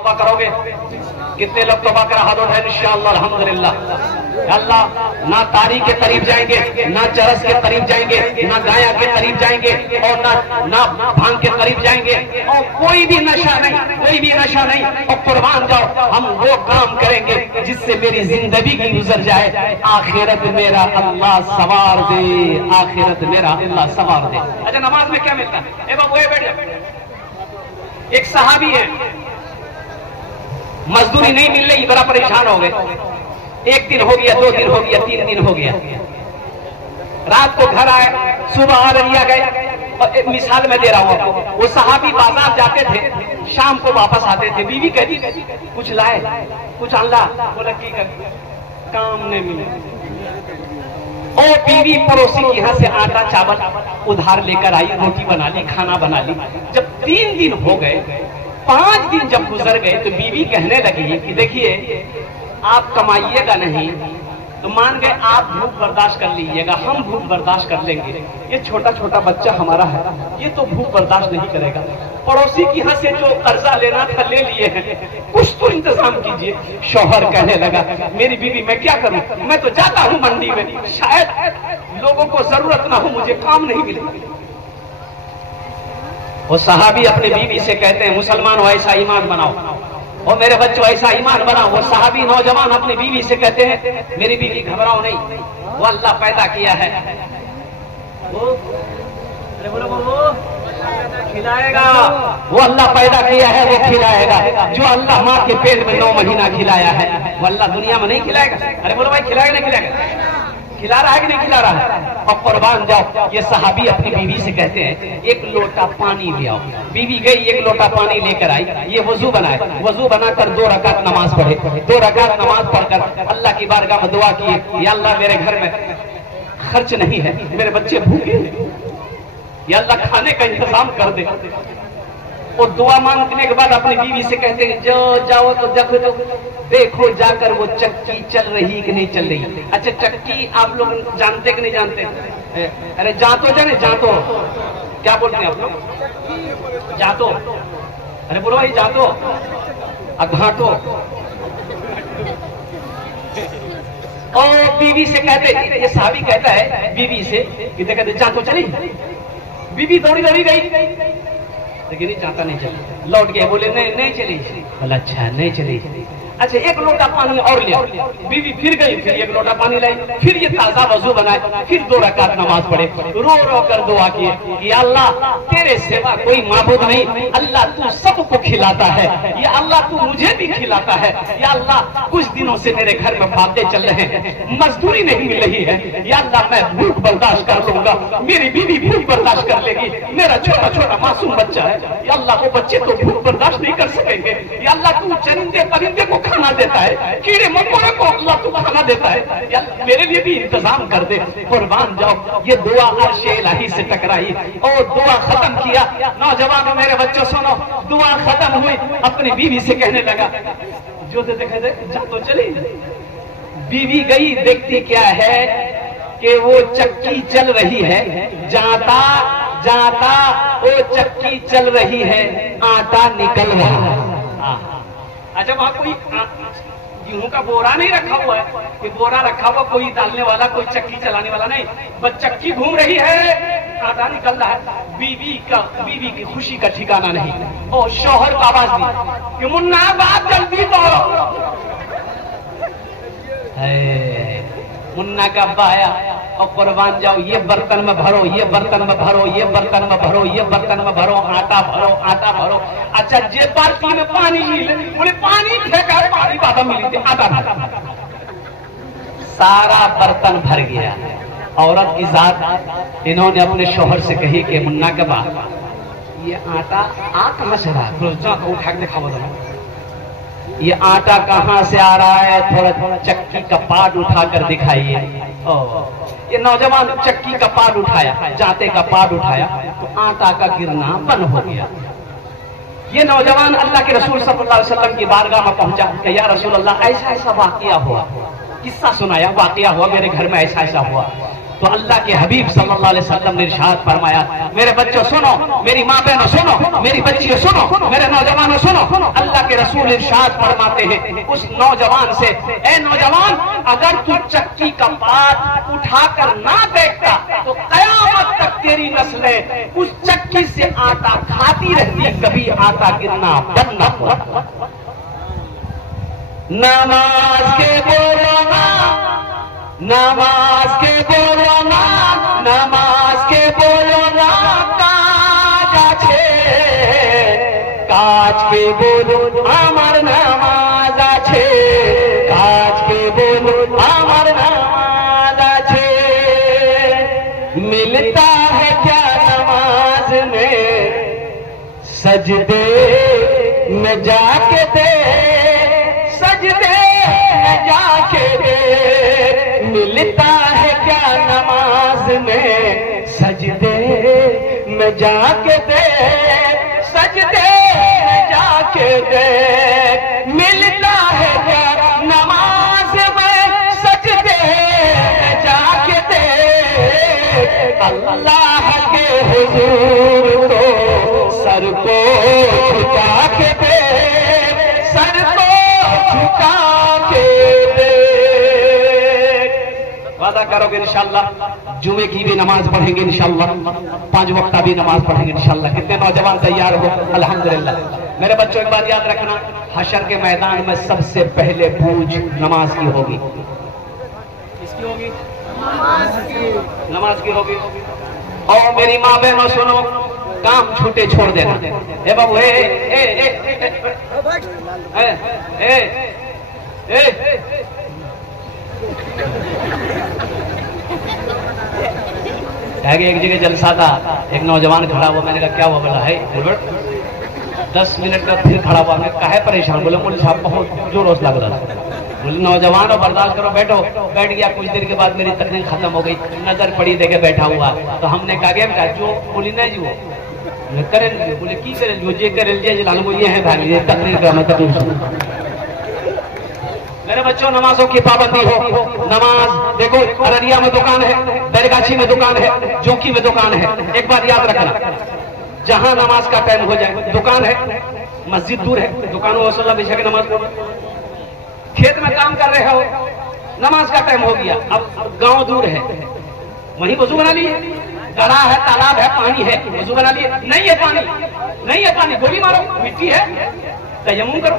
तौबा करोगे? कितने लोग तौबा करा हाथ उठाए इंशाअल्लाह अल्हम्दुलिल्लाह। अल्लाह ना तारी के करीब जाएंगे, ना चरस के करीब जाएंगे, ना गाया के करीब जाएंगे और ना भांग के करीब जाएंगे और कोई भी नशा नहीं, कोई भी नशा नहीं। और कुर्बान जाओ हम वो काम करेंगे जिससे मेरी जिंदगी की गुजर जाए। आखिरत मेरा अल्लाह सवार दे, आखिरत मेरा अल्लाह सवार दे। अच्छा नमाज में क्या मिलता है? ए बाबू बैठ जा। एक सहाबी है, मजदूरी नहीं मिल रही, बड़ा परेशान हो गए। एक दिन हो गया, 2 दिन हो गया, 3 दिन हो गया। रात को घर आए, सुबह ऑर्डर गए। और मिसाल में दे रहा हूं आपको, वो सहाबी बाजार जाते थे, शाम को वापस आते थे। बीवी कहती कुछ लाए, कुछ अल्लाह बोला की कर, काम नहीं मिले। ओ बीवी पड़ोसी के यहाँ से आटा चावल उधार लेकर आई, रोटी बना ली, खाना बना ली। जब 3 दिन हो गए, 5 दिन जब गुजर गए तो बीवी कहने लगी कि देखिए आप कमाइएगा नहीं तो मान गए आप भूख बर्दाश्त कर लीजिएगा, हम भूख बर्दाश्त कर लेंगे। ये छोटा छोटा बच्चा हमारा है, ये तो भूख बर्दाश्त नहीं करेगा। पड़ोसी की यहाँ से जो कर्जा लेना था ले लिए हैं, कुछ तो इंतजाम कीजिए। शौहर कहने लगा मेरी बीवी मैं क्या करूं, मैं तो जाता हूं मंडी में, शायद लोगों को जरूरत ना हो, मुझे काम नहीं मिले। वो सहाबी अपने बीवी से कहते हैं मुसलमान हो ऐसा ईमान बनाओ और मेरे बच्चों ऐसा ईमान बनाओ। वो सहाबी नौजवान अपनी बीवी से कहते हैं मेरी बीवी घबराओ नहीं, वो अल्लाह पैदा किया है, वो खिलाएगा, वो अल्लाह पैदा किया है, वो खिलाएगा। जो अल्लाह माँ के पेट में 9 महीना खिलाया है वो अल्लाह दुनिया में नहीं खिलाएगा। अरे बोलो भाई खिलाएगा नहीं खिलाएगा? खिला रहा है कि नहीं खिला रहा है? और कुर्बान जाओ, ये सहाबी अपनी बीवी से कहते हैं एक लोटा पानी ले आओ। बीवी गई, 1 लोटा पानी लेकर आई, ये वजू बनाए, वजू बनाकर 2 रकात नमाज पढ़े। 2 रकात नमाज पढ़कर अल्लाह की बारगाह में दुआ किए, या अल्लाह मेरे घर में खर्च नहीं है, मेरे बच्चे भूखे हैं, या अल्लाह खाने का इंतजाम कर दे। और दुआ मांगने के बाद अपनी बीवी से कहते हैं जो जाओ तो देखो जाकर वो चक्की चल रही कि नहीं चल रही। अच्छा चक्की आप लोग जानते कि नहीं जानते? अरे जातो जाने, जातो क्या बोलते हैं आप लोग? जातो। अरे बोलो भाई जातो, घाटो। और बीवी से कहते, ये साहबी कहता है बीवी से कि देखते जातो चली। बीवी दौड़ी दौड़ी गई लेकिन जाता नहीं चली, लौट गए, बोले नहीं नहीं चली। बोला अच्छा नहीं चली। अच्छा 1 लोटा पानी और लिया। बीवी फिर गई, फिर 1 लोटा पानी लाई, फिर ये ताजा वजू बनाए, फिर 2 रकात नमाज पढ़े, रो रो कर दुआ किए कि अल्लाह तेरे सिवा कोई माबूद नहीं, अल्लाह तू सबको खिलाता है, या अल्लाह तू मुझे भी खिलाता है, या अल्लाह कुछ दिनों से मेरे घर में बातें चल रहे हैं, मजदूरी नहीं मिल रही है, या अल्लाह मैं भूख बर्दाश्त कर लूंगा, मेरी बीवी भूख बर्दाश्त कर लेगी, मेरा छोटा छोटा मासूम बच्चा है, या अल्लाह वो बच्चे तो भूख बर्दाश्त नहीं कर सकेंगे, या अल्लाह तू चरिंदे परिंदे को खाना देता है, कीड़े मकोड़े को अल्लाह तू खाना देता है, या मेरे लिए भी इंतजाम कर दे। कुर्बान जाओ, ये दुआ अर्श इलाही से टकराई और दुआ खत्म किया। नौजवानों मेरे बच्चों सुनो, दुआ खत्म हुई, अपनी बीवी से कहने लगा जो दे देखे दे जा तो चली। बीवी गई, देखती क्या है कि वो चक्की चल रही है, जाता जाता वो चक्की चल रही है, आटा निकल रहा है। अच्छा वहां कोई गेहूं का बोरा नहीं रखा हुआ है कि बोरा रखा हुआ कोई डालने वाला, कोई चक्की चलाने वाला नहीं, बस चक्की घूम रही है, आटा निकल रहा है। बीवी की खुशी का ठिकाना नहीं। और शौहर को आवाज दी कि मुन्ना बात जल्दी करो। मुन्ना का अब्बा आया और कुर्बान जाओ ये बर्तन में भरो, ये बर्तन में भरो, ये बर्तन में भरो, ये बर्तन में भरो, आटा भरो, आटा भरो। अच्छा जे बाल्टी में पानी मिले, बोले पानी फेंका, पानी बाबा मिली थी, आटा सारा बर्तन भर गया। औरत की जात इन्होंने अपने शौहर से कही कि मुन्ना के बाबा ये आटा आ कहां से रहा है? उठा के दिखाओ दोनों, ये आटा कहां से आ रहा है? थोड़ा थोड़ा चक्की का पाट उठाकर दिखाइए। ये नौजवान चक्की का पाट उठाया, जाते का पाट उठाया तो आटा का गिरना बंद हो गया। ये नौजवान अल्लाह के रसूल सल्लल्लाहु अलैहि वसल्लम की बारगाह में पहुंचा कि या रसूल अल्लाह ऐसा ऐसा वाकया हुआ, किस्सा सुनाया, वाकया हुआ मेरे घर में, ऐसा ऐसा हुआ। तो अल्लाह के हबीब सल्लल्लाहु अलैहि वसल्लम ने इरशाद फरमाया, मेरे बच्चों सुनो, मेरी माँ बहनों सुनो, मेरी बच्चियों सुनो, मेरे नौजवानों सुनो, अल्लाह के रसूल इरशाद फरमाते हैं उस नौजवान से, ए नौजवान, अगर तू चक्की का पात उठाकर ना देखता तो कयामत तक तेरी नस्लें उस चक्की से आटा खाती रहती, कभी आटा गिरना बंद न होता। नमाज के बोलो ना, नमाज के बोलो ना, नमाज के बोलो ना, काज আছে, काज के बोलो আমার নামাজ আছে, काज के बोलो আমার নামাজ আছে। मिलता है क्या नमाज में, सजदे में जाके दे, सजदे में जाके दे। मिलता है क्या नमाज में, सजदे में जाके दे, सजदे में जाके दे। मिलता है क्या नमाज में, सजदे में जाके दे। अल्लाह के हुजूर तो सर को झुका के दे, सर को झुका के दे। वादा करोगे इंशाअल्लाह, जुमे की भी नमाज पढ़ेंगे इंशाअल्लाह, 5 वक्ता भी नमाज पढ़ेंगे इंशाअल्लाह। कितने नौजवान तैयार हो? अल्हम्दुलिल्लाह। मेरे बच्चों एक बात याद रखना, हशर के मैदान में सबसे पहले पूछ नमाज की होगी। किसकी होगी? नमाज की होगी। और मेरी माँ बहनों सुनो, काम छूटे छोड़ देना। ए बाबू, ए ए ए ए ए ए एक जगह जलसा था, एक नौजवान खड़ा हुआ, मैंने कहा क्या हुआ? बोला है 10 मिनट का फिर खड़ा हुआ, मैं काहे परेशान? बोले मुझे साहब बहुत जोरों लग रहा था। बोले नौजवान हो, बर्दाश्त करो, बैठो। बैठ गया, कुछ देर के बाद मेरी तकलीफ खत्म हो गई, नजर पड़ी देखे बैठा हुआ। तो हमने कहा जो बोली ना जी वो करें, बोले की करें जो जे करें जे है भाई, ये तकलीफ का मतलब। मेरे बच्चों, नमाजों की पाबंदी हो। नमाज देखो, अररिया में दुकान है, बैरगाछी में दुकान है, जोकी में दुकान है। एक बात याद रखना, जहां नमाज का टाइम हो जाए, दुकान है, मस्जिद दूर है, दुकानों वसल्ला बिछा के नमाज पढ़ो। खेत में काम कर रहे हो, नमाज का टाइम हो गया, अब गांव दूर है, वहीं वजू बना लिए, गड़ा है, तालाब है, पानी है, वजू बना लिए, नहीं है पानी, नहीं है पानी, गोली मारो, मिट्टी है, तयम्मुम करो,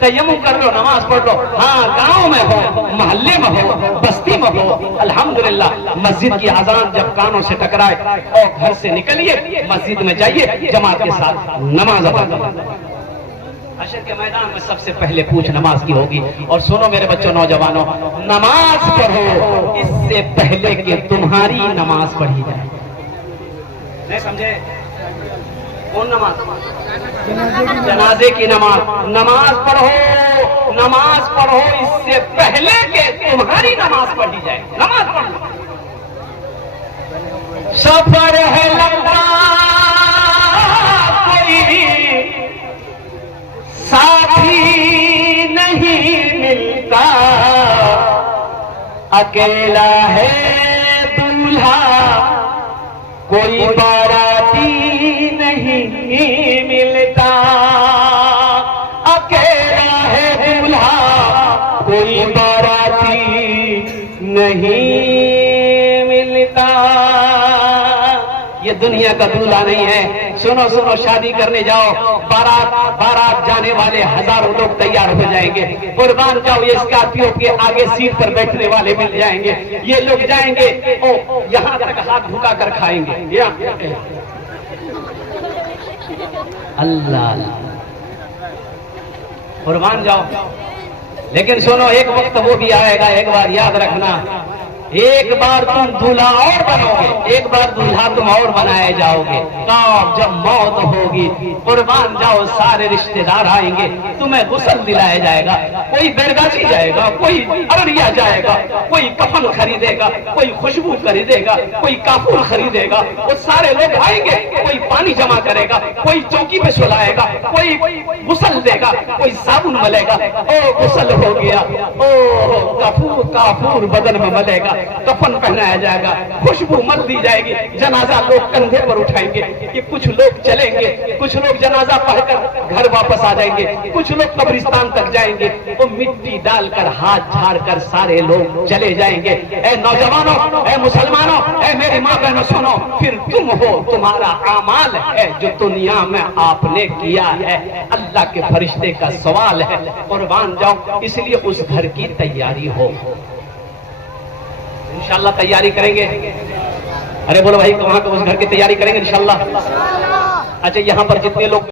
तयम्मुम कर लो, नमाज पढ़ लो। हाँ, गांव में हो, मोहल्ले में हो, बस्ती में हो, अल्हम्दुलिल्लाह, मस्जिद की अजान जब कानों से टकराए और घर से निकलिए, मस्जिद में जाइए, जमात के साथ नमाज अदा करो। हशर के मैदान में सबसे पहले पूछ नमाज की होगी। और सुनो मेरे बच्चों, नौजवानों, नमाज पढ़ो इससे पहले कि तुम्हारी नमाज पढ़ी जाए। नहीं समझे? कौन नमाज? जनाजे की नमाज। नमाज पढ़ो, नमाज पढ़ो इससे पहले कि तुम्हारी नमाज पढ़ी जाए। नमाज पढ़ो। सफर है लंबा, कोई साथी नहीं मिलता, अकेला है दूल्हा, कोई बाराती नहीं मिलता। अकेला है दूल्हा, कोई बाराती नहीं मिलता। ये दुनिया का दूल्हा नहीं है। सुनो सुनो, शादी करने जाओ, बारात जाने वाले हजारों लोग तैयार हो जाएंगे। कुर्बान जाओ, ये स्कॉर्पियो के आगे सीट पर बैठने वाले मिल जाएंगे। ये लोग जाएंगे, ओ यहाँ तक हाथ झुका कर खाएंगे। अल्लाह, कुर्बान जाओ। लेकिन सुनो, एक वक्त वो भी आएगा, एक बार याद रखना, एक बार तुम दूल्हा और बनोगे, एक बार दूल्हा तुम और बनाए जाओगे। तब जब मौत होगी, कुर्बान जाओ, सारे रिश्तेदार आएंगे, तुम्हें गुस्ल दिलाया जाएगा। कोई बैरगाछी जाएगा, कोई अररिया जाएगा, कोई कफन खरीदेगा, कोई खुशबू खरीदेगा, कोई काफूर खरीदेगा। वो सारे लोग आएंगे, कोई पानी जमा करेगा, कोई चौकी पे सुलाएगा, कोई गुस्ल देगा, कोई साबुन मलेगा। ओ गुस्ल हो गया, ओ काफूर काफूर बदन में मलेगा। कफन पहनाया जाएगा, खुशबू मत दी जाएगी, जनाजा लोग कंधे पर उठाएंगे। कि कुछ लोग चलेंगे, कुछ लोग जनाजा पढ़कर घर वापस आ जाएंगे, कुछ लोग कब्रिस्तान तक जाएंगे, वो मिट्टी डालकर हाथ झाड़कर सारे लोग चले जाएंगे। ऐ नौजवानों, ऐ मुसलमानों, ऐ मेरी माँ बहनों सुनो, फिर तुम हो, तुम्हारा आमाल है जो दुनिया में आपने किया है, अल्लाह के फरिश्ते का सवाल है, कुर्बान जाओ। इसलिए उस घर की तैयारी हो, इंशाल्लाह तैयारी करेंगे। अरे बोलो भाई, वहां पे उस घर की तैयारी करेंगे इंशाल्लाह। अच्छा, यहाँ पर जितने लोग